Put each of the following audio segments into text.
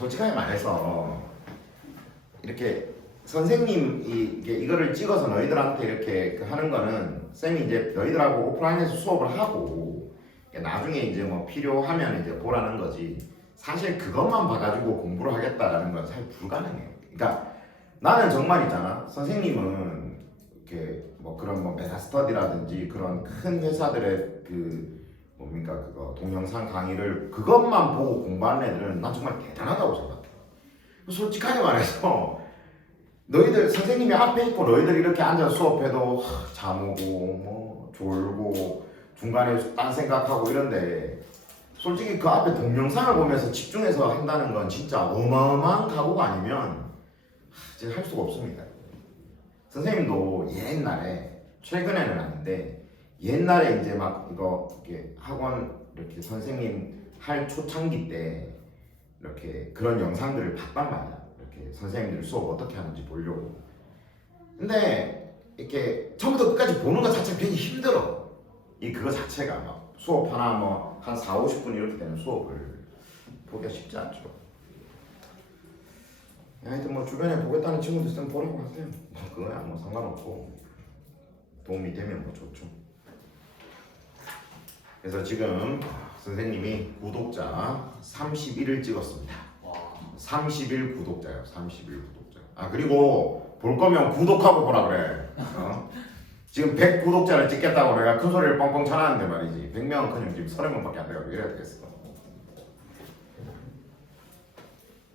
솔직하게 말해서 이렇게 선생님 이거를 찍어서 너희들한테 이렇게 하는 거는 쌤이 이제 너희들하고 오프라인에서 수업을 하고 나중에 이제 뭐 필요하면 이제 보라는 거지. 사실 그것만 봐가지고 공부를 하겠다라는 건 사실 불가능해요. 그러니까 나는 정말 있잖아. 선생님은 이렇게 뭐 그런 뭐 메타스터디라든지 그런 큰 회사들의 그 뭡니까 그거 동영상 강의를 그것만 보고 공부하는 애들은 난 정말 대단하다고 생각해. 솔직하게 말해서 너희들 선생님이 앞에 있고 너희들 이렇게 앉아서 수업해도 잠 오고 뭐 졸고 중간에 딴 생각하고 이런데 솔직히 그 앞에 동영상을 보면서 집중해서 한다는 건 진짜 어마어마한 각오가 아니면 제가 할 수가 없습니다. 선생님도 옛날에 최근에는 아닌데 옛날에 이제 막 이거 이렇게 학원 이렇게 선생님 할 초창기 때 이렇게 그런 영상들을 봤단 말이야. 이렇게 선생님들 수업 어떻게 하는지 보려고. 근데 이렇게 처음부터 끝까지 보는 것 자체가 굉장히 힘들어. 그거 자체가 막 수업 하나 뭐 한 4, 50분 이렇게 되는 수업을 보기가 쉽지 않죠. 하여튼 뭐 주변에 보겠다는 친구들 있으면 보라고 하세요. 뭐 그거야 뭐 상관없고 도움이 되면 뭐 좋죠. 그래서 지금 선생님이 구독자 31을 찍었습니다. 31 구독자요. 31 구독자. 아 그리고 볼 거면 구독하고 보라 그래. 지금 100 구독자를 찍겠다고 내가 큰 소리를 뻥뻥 쳐놨는데 말이지. 100명은 그냥 지금 30명밖에 안 돼가지고 이래야 되겠어.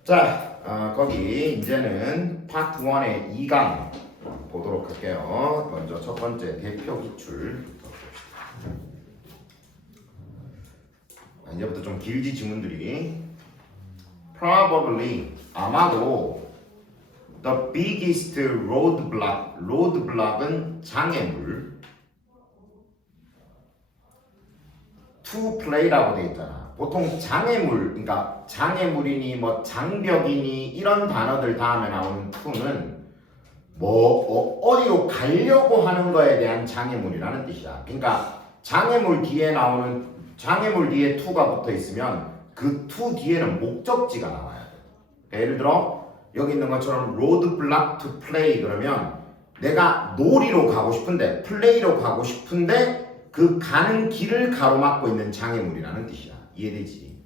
자, 거기 이제는 파트 1의 2강 보도록 할게요. 먼저 첫 번째 대표 기출부터 봅시다. 이제부터 좀 길지 지문들이. Probably 아마도 the biggest roadblock은 장애물. to play라고 돼 있잖아. 보통 장애물, 그러니까 장애물이니 뭐 장벽이니 이런 단어들 다음에 나오는 to는 뭐 어디로 가려고 하는 거에 대한 장애물이라는 뜻이야. 그러니까 장애물 뒤에 to가 붙어 있으면 그 to 뒤에는 목적지가 나와야 돼. 그러니까 예를 들어 여기 있는 것처럼 roadblock to play 그러면 내가 놀이로 가고 싶은데 플레이로 가고 싶은데 그 가는 길을 가로막고 있는 장애물이라는 뜻이야. 이해되지?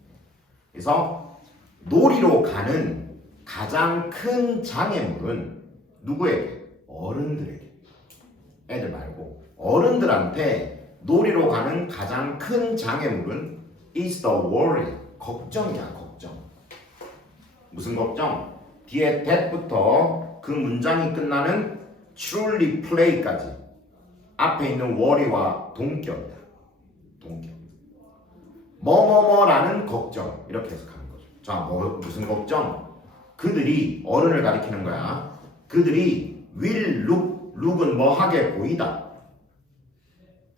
그래서 놀이로 가는 가장 큰 장애물은 누구에게? 어른들에게. 애들 말고 어른들한테 놀이로 가는 가장 큰 장애물은 is the worry. 걱정이야, 걱정. 무슨 걱정? 뒤에 that부터 그 문장이 끝나는 truly play까지 앞에 있는 worry와 동격이야. 동격. 뭐뭐뭐라는 걱정 이렇게 해석하는 거죠. 자, 무슨 걱정? 그들이 어른을 가리키는 거야. 그들이 will look은 뭐하게 보이다.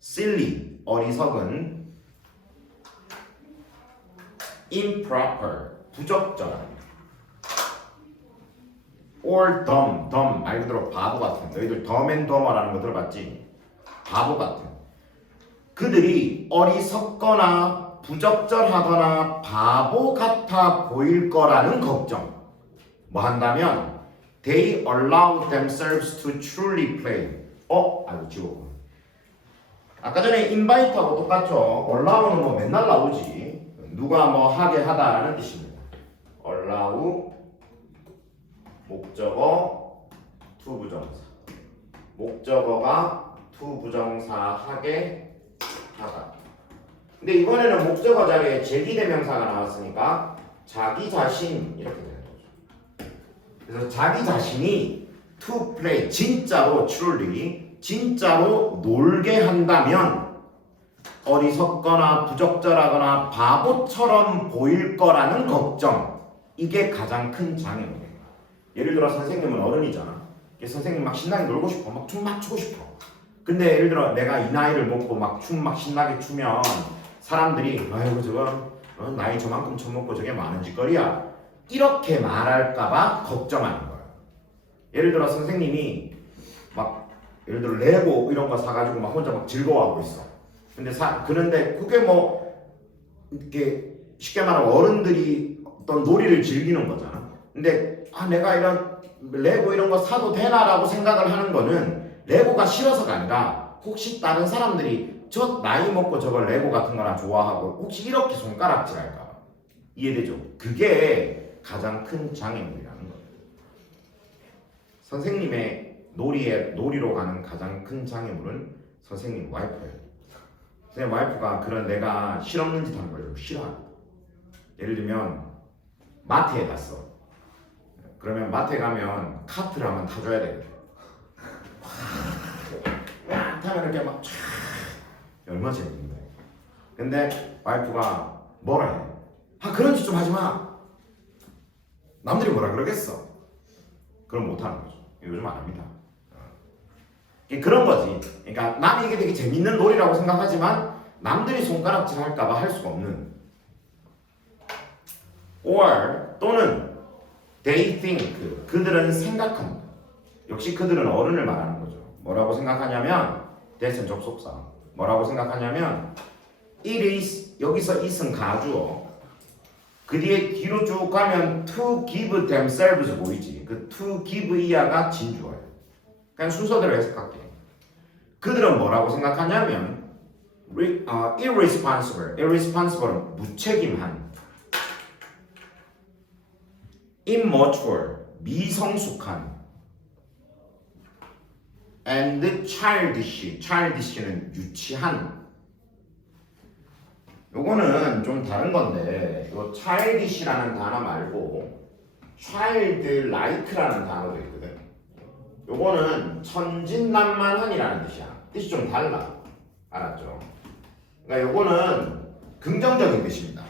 silly 어리석은 improper 부적절한 or dumb 말 그대로 바보 같은. 너희들 dumb and dumber라는 거 들어봤지? 바보 같은. 그들이 어리석거나 부적절하거나 바보 같아 보일 거라는 걱정. 뭐 한다면 they allow themselves to truly play. 아이고 지워. 아까 전에 invite하고 똑같죠. allow는 뭐 맨날 나오지. 누가 뭐 하게 하다라는 뜻입니다. allow 목적어 to 부정사. 목적어가 to 부정사 하게 하다. 근데 이번에는 목적어 자리에 제기대명사가 나왔으니까 자기 자신 이렇게 되는 거죠. 그래서 자기 자신이 to play 진짜로 truly 진짜로 놀게 한다면 어리석거나 부적절하거나 바보처럼 보일 거라는 걱정. 이게 가장 큰 장애물이에요. 예를 들어 선생님은 어른이잖아. 선생님 막 신나게 놀고 싶어. 막 춤 막 추고 싶어. 근데 예를 들어 내가 이 나이를 먹고 막 춤 막 신나게 추면 사람들이 아이고 저거 나이 저만큼 처먹고 저게 많은 짓거리야. 이렇게 말할까봐 걱정하는 거야. 예를 들어 선생님이 막 예를 들어 레고 이런 거 사가지고 막 혼자 막 즐거워하고 있어. 근데 그런데 그게 뭐 이렇게 쉽게 말하면 어른들이 어떤 놀이를 즐기는 거잖아. 근데 내가 이런 레고 이런 거 사도 되나라고 생각을 하는 거는 레고가 싫어서가 아니라 혹시 다른 사람들이 저 나이 먹고 저걸 레고 같은 거나 좋아하고 혹시 이렇게 손가락질할까 봐. 이해되죠? 그게 가장 큰 장애물이라는 거예요. 선생님의 놀이로 가는 가장 큰 장애물은 선생님 와이프예요. 선생님 와이프가 그런 내가 실없는 짓 하는 걸 싫어합니다. 예를 들면 마트에 갔어. 그러면 마트에 가면 카트를 한번 타줘야 되거든. 막 타면 이렇게 막 얼마나 재밌는데. 근데 와이프가 뭐라 해? 그런 짓 좀 하지 마. 남들이 뭐라 그러겠어. 그럼 못하는 거죠. 요즘 안 합니다. 그런 거지. 그러니까 남이 이게 되게 재밌는 놀이라고 생각하지만 남들이 손가락질 할까봐 할 수가 없는. or 또는 they think 그들은 생각한다. 역시 그들은 어른을 말하는 거죠. 뭐라고 생각하냐면 대선 접속사. 뭐라고 생각하냐면 it is 여기서 is은 가주어. 그 뒤에 뒤로 쭉 가면 to give themselves 보이지. 그 to give 이하가 진주어예요. 그냥 순서대로 해석할게. 그들은 뭐라고 생각하냐면 irresponsible은 무책임한, immature 미성숙한, and childish는 유치한. 요거는 좀 다른 건데 요 childish라는 단어 말고 childlike라는 단어도 있거든. 요거는 천진난만한이라는 뜻이야. 뜻이 좀 달라. 알았죠? 그러니까 요거는 긍정적인 뜻입니다.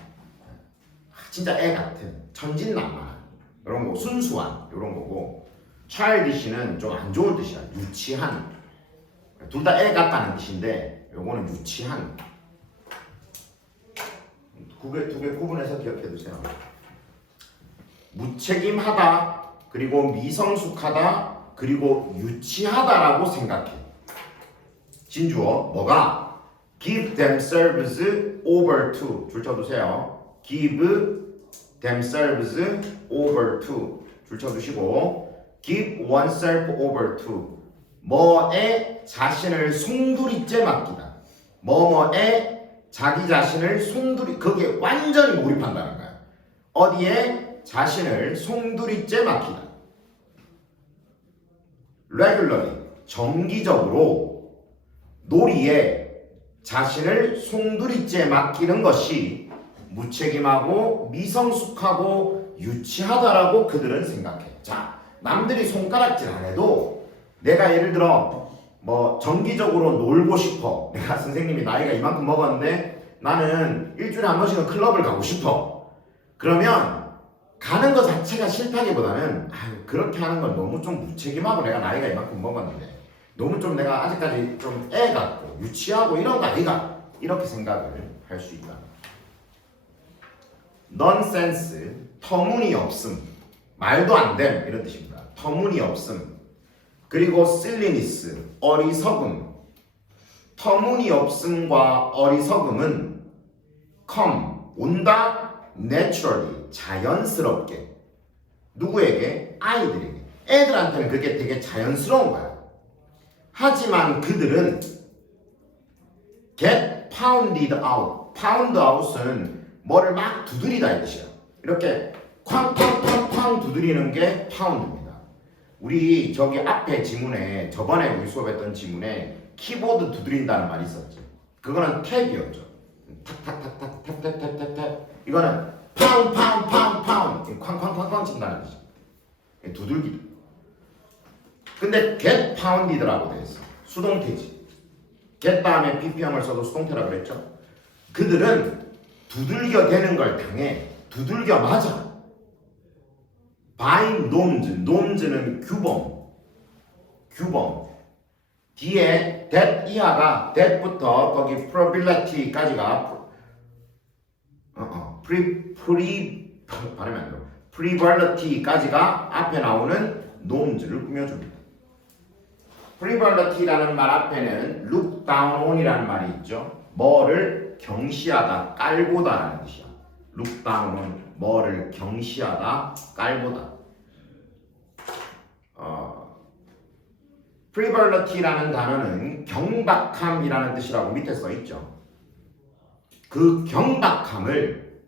진짜 애 같은, 천진난만한, 이런 거, 순수한 이런 거고, childish는 좀 안 좋은 뜻이야. 유치한. 둘 다 애 같다는 뜻인데 요거는 유치한. 두 개 구분해서 기억해 두세요. 무책임하다, 그리고 미성숙하다, 그리고 유치하다라고 생각해. 진주어 뭐가? give themselves over to. 줄 쳐두세요. give themselves over to. 줄 쳐두시고 give oneself over to. 뭐에 자신을 송두리째 맡기다. 뭐뭐에 자기 자신을 송두리, 거기에 완전히 몰입한다는 거야. 어디에? 자신을 송두리째 맡기다. regularly 정기적으로 놀이에 자신을 송두리째 맡기는 것이 무책임하고 미성숙하고 유치하다라고 그들은 생각해. 자, 남들이 손가락질 안 해도 내가 예를 들어 뭐 정기적으로 놀고 싶어. 내가 선생님이 나이가 이만큼 먹었는데 나는 일주일에 한 번씩은 클럽을 가고 싶어. 그러면 가는 것 자체가 싫다기보다는 그렇게 하는 건 너무 좀 무책임하고 내가 나이가 이만큼 먹었는데 너무 좀 내가 아직까지 좀 애 같고 유치하고 이런 거 아니가, 이렇게 생각을 할 수 있다. nonsense 터무니없음, 말도 안 됨 이런 뜻입니다. 터무니없음. 그리고 silliness 어리석음. 터무니없음과 어리석음은 come 온다 naturally 자연스럽게. 누구에게? 아이들에게. 애들한테는 그게 되게 자연스러운 거야. 하지만 그들은 get pounded out. pound out은 뭐를 막 두드리다 이 뜻이야. 이렇게 쾅쾅쾅쾅 두드리는 게 pound입니다. 우리 저기 앞에 지문에 저번에 우리 수업했던 지문에 키보드 두드린다는 말이 있었지. 그거는 탭이었죠. 탁탁탁탁탁탁탁탁탁. 이거는 파운 파운 파운 파운 쾅쾅쾅쾅 친다는 뜻이. 두들기. 근데 get pounded라고 돼 있어. 수동태지. get 다음에 ppm을 써도 수동태라고 그랬죠. 그들은 두들겨 대는 걸 당해. 두들겨 맞아. by norms. norms는 규범. 규범. 뒤에 that 이하가 that부터 거기 probability까지가 발음이 안 돼요. probability까지가 앞에 나오는 norms를 꾸며줍니다. probability라는 말 앞에는 look down on이라는 말이 있죠. 뭐를 경시하다, 깔보다라는 뜻이야. look down은 뭐를 경시하다, 깔보다. frivolity라는 단어는 경박함이라는 뜻이라고 밑에 써 있죠. 그 경박함을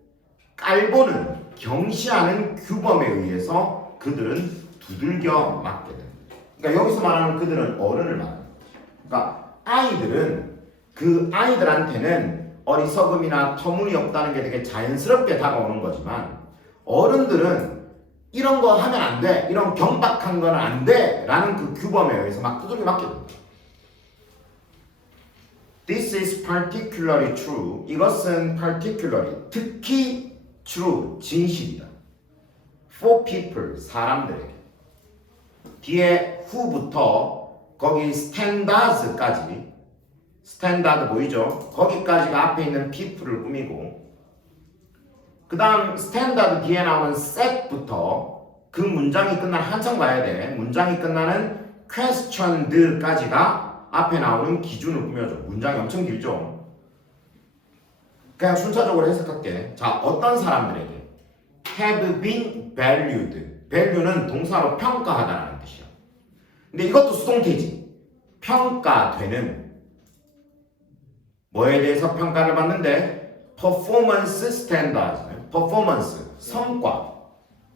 깔보는, 경시하는 규범에 의해서 그들은 두들겨 맞게 된다. 그러니까 여기서 말하는 그들은 어른을 말합니다. 그러니까 아이들은 그 아이들한테는 어리석음이나 터무니없다는 게 되게 자연스럽게 다가오는 거지만 어른들은 이런 거 하면 안 돼, 이런 경박한 거는 안 돼 라는 그 규범에 의해서 막 두들겨 맞게 됩니다. This is particularly true. 이것은 particularly, 특히 true, 진실이다. For people, 사람들에게. 뒤에 who부터 거기 standards까지, standard 보이죠? 거기까지가 앞에 있는 people을 꾸미고 그 다음 standard 뒤에 나오는 set부터 그 문장이 끝나는 한참 가야 돼. 문장이 끝나는 questioned까지가 앞에 나오는 기준을 꾸며줘. 문장이 엄청 길죠? 그냥 순차적으로 해석할게. 자, 어떤 사람들에게 have been valued. value는 동사로 평가하다라는 뜻이야. 근데 이것도 수동태지. 평가되는. 뭐에 대해서 평가를 받는데? performance standards. performance, 성과.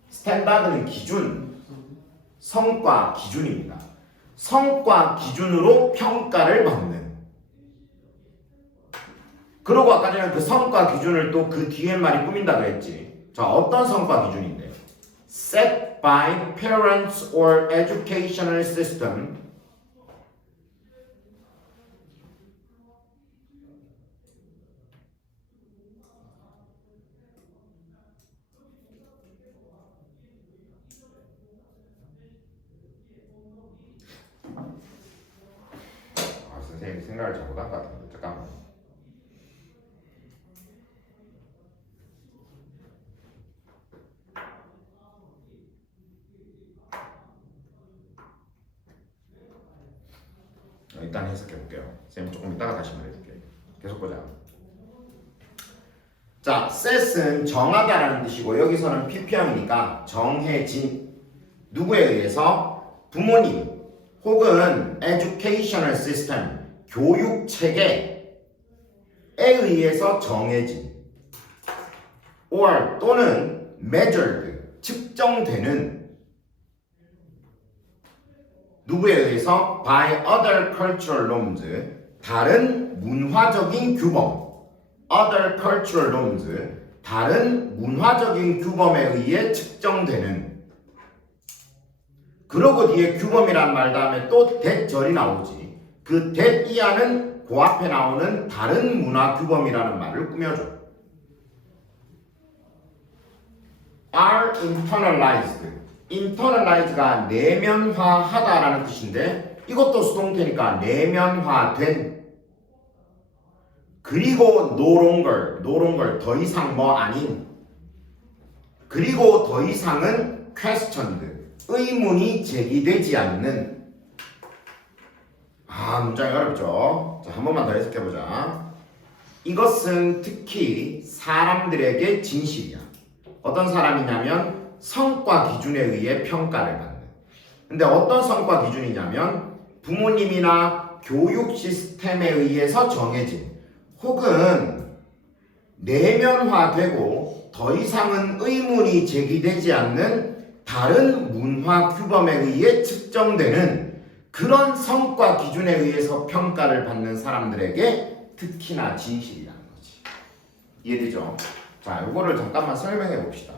스탠다드는 기준. 성과 기준입니다. 성과 기준으로 평가를 받는. 그러고 아까 전에 그 성과 기준을 또 그 뒤에 말이 꾸민다고 했지. 자, 어떤 성과 기준인데? Set by parents or educational system. 선생님이 생각을 잘못한 것 같은데 잠깐만. 일단 해석해 볼게요. 선생님 조금 이따가 다시 말해줄게요. 계속 보자. 자, set은 정하다라는 뜻이고 여기서는 PP형이니까 정해진. 누구에 의해서? 부모님 혹은 educational system, 교육 체계에 의해서 정해진. or 또는 measured, 측정되는. 누구에 의해서? by other cultural norms, 다른 문화적인 규범. other cultural norms, 다른 문화적인 규범에 의해 측정되는. 그러고 뒤에 규범이란 말 다음에 또 대절이 나오지. 그 대이하는 그 앞에 나오는 다른 문화 규범이라는 말을 꾸며줘. are internalized. internalized가 내면화하다라는 뜻인데 이것도 수동태니까 내면화된. 그리고 no longer 더 이상 뭐 아닌. 그리고 더 이상은 questioned, 의문이 제기되지 않는. 문장이 어렵죠? 자, 한 번만 더 해석해보자. 이것은 특히 사람들에게 진실이야. 어떤 사람이냐면 성과 기준에 의해 평가를 받는. 근데 어떤 성과 기준이냐면 부모님이나 교육 시스템에 의해서 정해진 혹은 내면화되고 더 이상은 의문이 제기되지 않는 다른 문화 규범에 의해 측정되는 그런 성과 기준에 의해서 평가를 받는 사람들에게 특히나 진실이라는 거지. 이해되죠? 자, 요거를 잠깐만 설명해 봅시다.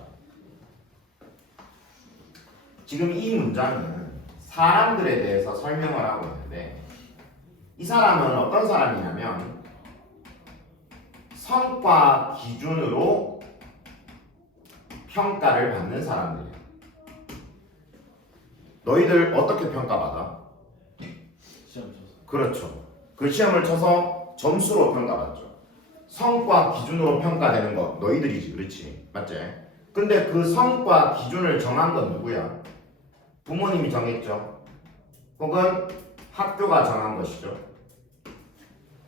지금 이 문장은 사람들에 대해서 설명을 하고 있는데 이 사람은 어떤 사람이냐면 성과 기준으로 평가를 받는 사람들이야. 너희들 어떻게 평가받아? 시험 쳐서. 그렇죠. 그 시험을 쳐서 점수로 평가받죠. 성과 기준으로 평가되는 거 너희들이지, 그렇지? 맞지? 근데 그 성과 기준을 정한 건 누구야? 부모님이 정했죠. 혹은 학교가 정한 것이죠.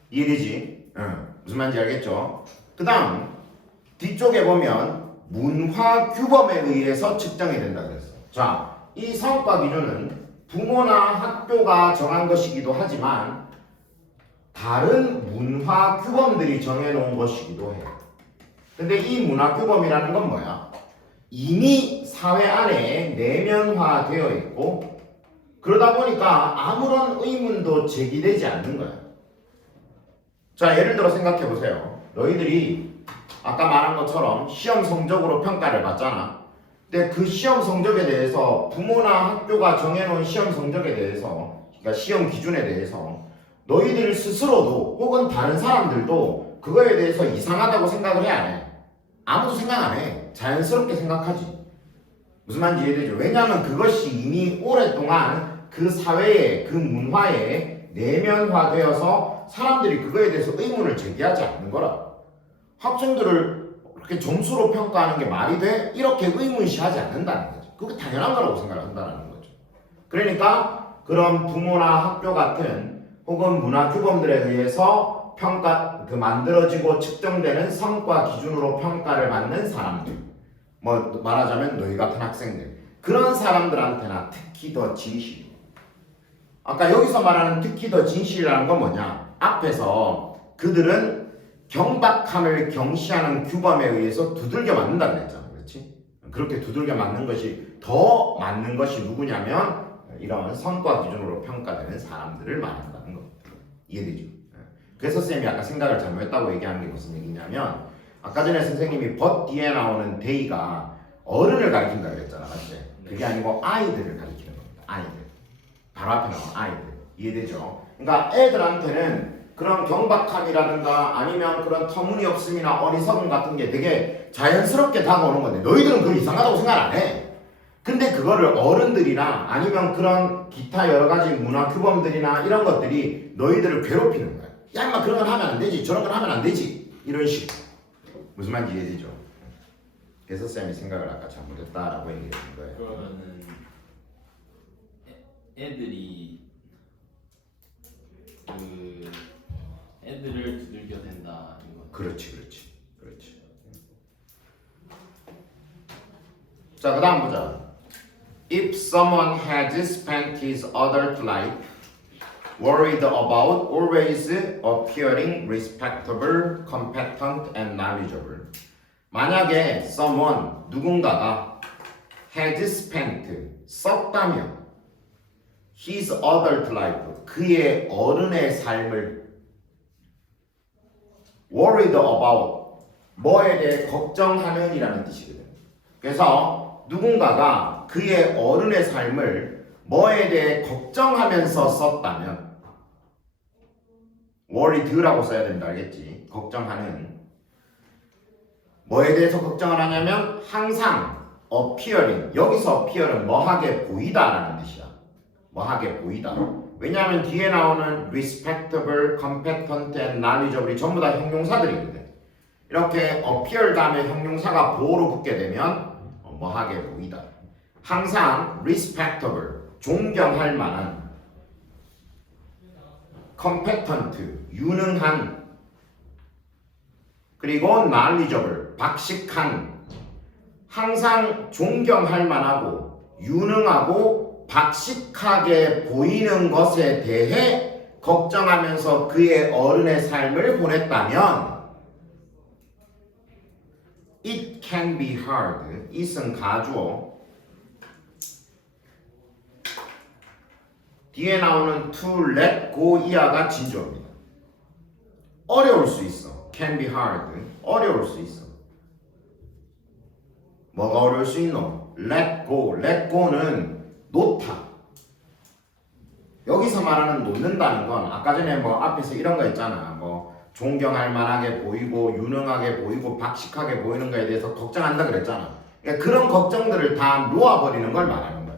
이해되지? 응. 무슨 말인지 알겠죠? 그 다음 뒤쪽에 보면 문화 규범에 의해서 측정이 된다 그랬어. 자, 이 성과 기준은 부모나 학교가 정한 것이기도 하지만 다른 문화 규범들이 정해놓은 것이기도 해요. 근데 이 문화 규범이라는 건 뭐야? 이미 사회 안에 내면화되어 있고 그러다 보니까 아무런 의문도 제기되지 않는 거야. 자, 예를 들어 생각해 보세요. 너희들이 아까 말한 것처럼 시험 성적으로 평가를 받잖아. 근데 그 시험 성적에 대해서 부모나 학교가 정해놓은 시험 성적에 대해서, 그러니까 시험 기준에 대해서 너희들 스스로도 혹은 다른 사람들도 그거에 대해서 이상하다고 생각을 해, 안 해? 아무도 생각 안 해. 자연스럽게 생각하지. 무슨 말인지 이해되죠? 왜냐하면 그것이 이미 오랫동안 그 사회에, 그 문화에 내면화되어서 사람들이 그거에 대해서 의문을 제기하지 않는 거라. 학생들을 그렇게 점수로 평가하는 게 말이 돼? 이렇게 의문시하지 않는다는 거죠. 그게 당연한 거라고 생각을 한다는 거죠. 그러니까 그런 부모나 학교 같은 혹은 문화 규범들에 의해서 평가, 만들어지고 측정되는 성과 기준으로 평가를 받는 사람들, 뭐 말하자면 너희 같은 학생들, 그런 사람들한테나 특히 더 진실. 아까 여기서 말하는 특히 더 진실이라는 건 뭐냐? 앞에서 그들은 경박함을 경시하는 규범에 의해서 두들겨 맞는다고 했잖아. 그렇지? 그렇게 두들겨 맞는 것이 더 맞는 것이 누구냐면 이런 성과 기준으로 평가되는 사람들을 말한다는 겁니다. 이해되죠? 그래서 쌤이 아까 생각을 잘못했다고 얘기하는 게 무슨 얘기냐면 아까 전에 선생님이 but 뒤에 나오는 they가 어른을 가리킨다고 했잖아. 맞지? 그게 아니고 아이들을 가리키는 겁니다. 아이들. 바로 앞에 나온 아이들. 이해되죠? 그러니까 애들한테는 그런 경박함이라든가 아니면 그런 터무니없음이나 어리석음 같은 게 되게 자연스럽게 다가오는 건데 너희들은 그걸 이상하다고 생각 안 해. 근데 그거를 어른들이나 아니면 그런 기타 여러 가지 문화 규범들이나 이런 것들이 너희들을 괴롭히는 거야. 야, 인마 그런 건 하면 안 되지. 저런 건 하면 안 되지. 이런 식으로. 무슨 말인지 이해되죠? 그래서 쌤이 생각을 아까 잘못했다라고 얘기했던 거예요. 그러면은 애들이 그 애들을 두들겨 댄다 이거. 그렇지. 자, 그 다음 보자. If someone has spent his adult life worried about always appearing respectable, competent, and knowledgeable. 만약에 someone, 누군가가 has spent, 썼다면 his adult life, 그의 어른의 삶을 worried about, 뭐에 대해 걱정하면이라는 뜻이거든. 그래서 누군가가 그의 어른의 삶을 뭐에 대해 걱정하면서 썼다면 worried라고 써야 된다 알겠지? 걱정하는 뭐에 대해서 걱정을 하냐면 항상 appearing 여기서 appear은 뭐하게 보이다라는 뜻이야. 뭐하게 보이다. 왜냐하면 뒤에 나오는 respectable, competent, and knowledgeable이 전부 다 형용사들이거든. 이렇게 appear 다음에 형용사가 보호로 붙게 되면 뭐하게 보이다. 항상 respectable, 존경할 만한, competent, 유능한, 그리고 knowledgeable, 박식한, 항상 존경할 만하고 유능하고 박식하게 보이는 것에 대해 걱정하면서 그의 어른의 삶을 보냈다면 It can be hard. it은 가주어. 뒤에 나오는 to let go 이하가 진주어입니다. 어려울 수 있어. can be hard. 어려울 수 있어. 뭐가 어려울 수 있노? let go. let go는 놓다. 여기서 말하는 놓는다는 건 아까 전에 뭐 앞에서 이런 거 있잖아. 뭐 존경할 만하게 보이고 유능하게 보이고 박식하게 보이는 거에 대해서 걱정한다 그랬잖아. 그러니까 그런 걱정들을 다 놓아버리는 걸 말하는 거야.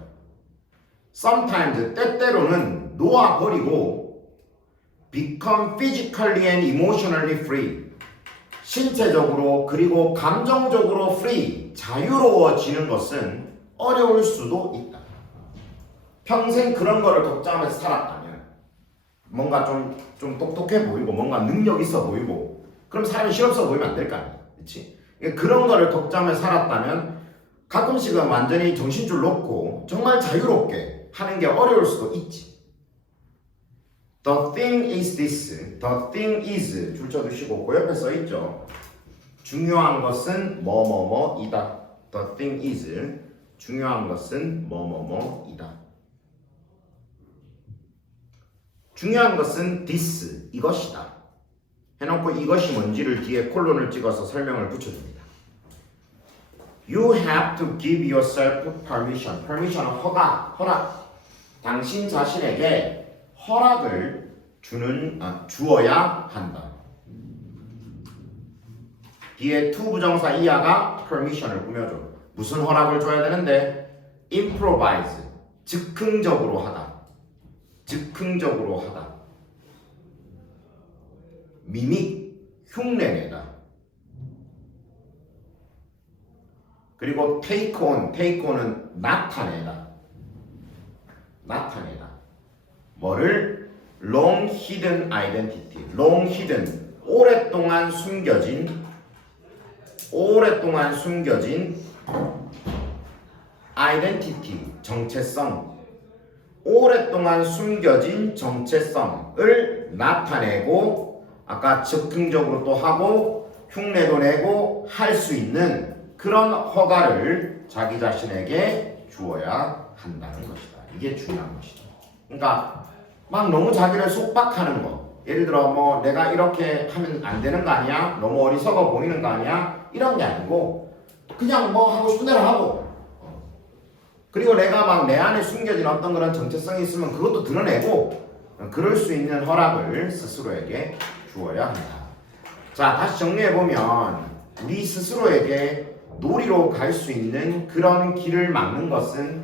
Sometimes 때때로는 놓아버리고 become physically and emotionally free. 신체적으로 그리고 감정적으로 free, 자유로워지는 것은 어려울 수도 있다. 평생 그런 거를 걱정하면서 살았다면 뭔가 좀 똑똑해 보이고 뭔가 능력 있어 보이고 그럼 사람이 실없어 보이면 안 될 거 아니야. 그렇지? 그런 거를 걱정하며 살았다면 가끔씩은 완전히 정신줄 놓고 정말 자유롭게 하는 게 어려울 수도 있지. The thing is this. The thing is 줄쳐두시고 그 옆에 써 있죠. 중요한 것은 뭐뭐뭐이다. The thing is 중요한 것은 뭐뭐뭐이다. 중요한 것은 this 이것이다. 해놓고 이것이 뭔지를 뒤에 콜론을 찍어서 설명을 붙여줍니다. You have to give yourself permission. permission은 허락. 당신 자신에게 허락을 주어야 한다. 뒤에 to 부정사 이하가 permission을 꾸며줘. 무슨 허락을 줘야 되는데? improvise. 즉흥적으로 하다. 즉흥적으로 하다. 미믹. 흉내내다. 그리고 take on. take on은 나타내다. 나타내다. 뭐를? long hidden identity. long hidden. 오랫동안 숨겨진 identity, 정체성. 오랫동안 숨겨진 정체성을 나타내고 아까 즉흥적으로 또 하고 흉내도 내고 할 수 있는 그런 허가를 자기 자신에게 주어야 한다는 것이다. 이게 중요한 것이다. 그러니까 막 너무 자기를 속박하는 거. 예를 들어 뭐 내가 이렇게 하면 안 되는 거 아니야? 너무 어리석어 보이는 거 아니야? 이런 게 아니고 그냥 뭐 하고 싶은 대로 하고 그리고 내가 막 내 안에 숨겨진 어떤 그런 정체성이 있으면 그것도 드러내고 그럴 수 있는 허락을 스스로에게 주어야 한다. 자, 다시 정리해보면 우리 스스로에게 놀이로 갈 수 있는 그런 길을 막는 것은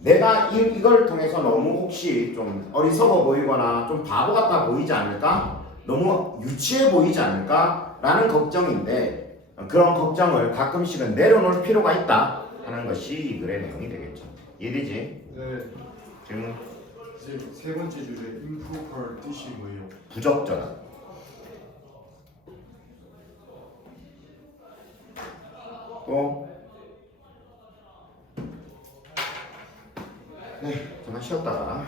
내가 이걸 통해서 너무 혹시 좀 어리석어 보이거나 좀 바보 같아 보이지 않을까? 너무 유치해 보이지 않을까? 라는 걱정인데 그런 걱정을 가끔씩은 내려놓을 필요가 있다 하는 것이 이 글의 내용이 되겠죠. 이해되지? 네. 질문? 세 번째 줄에 improper 뜻이 뭐예요? 부적절한. 또? 네, 잠깐 쉬었다가